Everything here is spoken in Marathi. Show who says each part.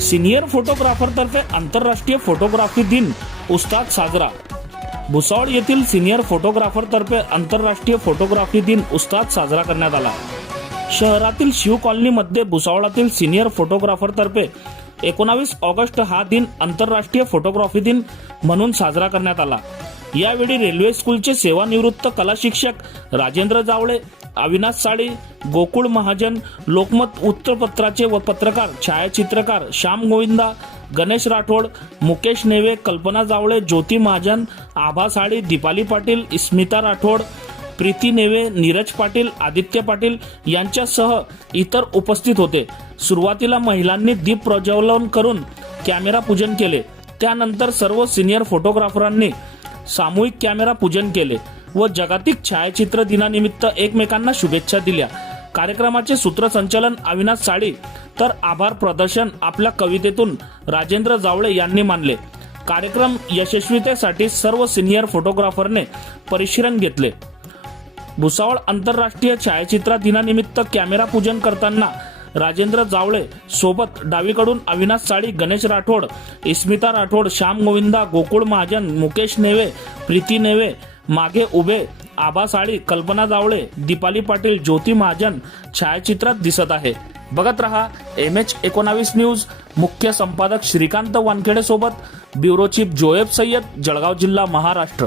Speaker 1: सिनियर फोटोग्राफरतर्फे आंतरराष्ट्रीय फोटोग्राफी दिन उस्ताद साजरा. भुसावळ येथील सिनियर फोटोग्राफरतर्फे आंतरराष्ट्रीय फोटोग्राफी दिन उस्ताद साजरा करण्यात आला. शहरातील शिव कॉलनीमध्ये भुसावळातील सिनियर फोटोग्राफरतर्फे एकोणावीस ऑगस्ट हा दिन आंतरराष्ट्रीय फोटोग्राफी दिन म्हणून साजरा करण्यात आला. यावेळी रेल्वे स्कूलचे सेवानिवृत्त कला शिक्षक राजेंद्र जावळे अविनाश साळी गोकुळ महाजन लोकमत वृत्तपत्राचे व पत्रकार छायाचित्रकार श्याम गोविंदा गणेश राठोड मुकेश नेवे कल्पना जावळे ज्योती महाजन आभा साळी दीपाली पाटील स्मिता राठोड प्रीती नेवे नीरज पाटील आदित्य पाटील यांच्यासह इतर उपस्थित होते. सुरुवातीला महिलांनी दीप प्रज्वलन करून कॅमेरा पूजन केले. त्यानंतर सर्व सिनियर फोटोग्राफरांनी सामूहिक कॅमेरा पूजन केले व जागतिक छायाचित्र दिनानिमित्त एकमेकांना शुभेच्छा दिल्या. कार्यक्रमाचे सूत्रसंचालन अविनाश साळी तर आभार प्रदर्शन आपल्या कवितेतून राजेंद्र जावळे यांनी मानले. कार्यक्रम यशस्वीतेसाठी सर्व सिनियर फोटोग्राफरने परिश्रम घेतले. भुसावळ आंतरराष्ट्रीय छायाचित्र दिनानिमित्त कॅमेरा पूजन करताना राजेंद्र जावळे सोबत डावीकडून अविनाश साळी गणेश राठोड इस्मिता राठोड श्याम गोविंदा गोकुळ महाजन मुकेश नेवे प्रीती नेवे मागे उभे आबा साळी कल्पना जावळे दीपाली पाटील ज्योती महाजन छायाचित्रात दिसत आहे. बघत रहा एम एच एकोणावीस न्यूज. मुख्य संपादक श्रीकांत वानखेडे सोबत. ब्युरो चीफ जोएब सय्यद जळगाव जिल्हा महाराष्ट्र.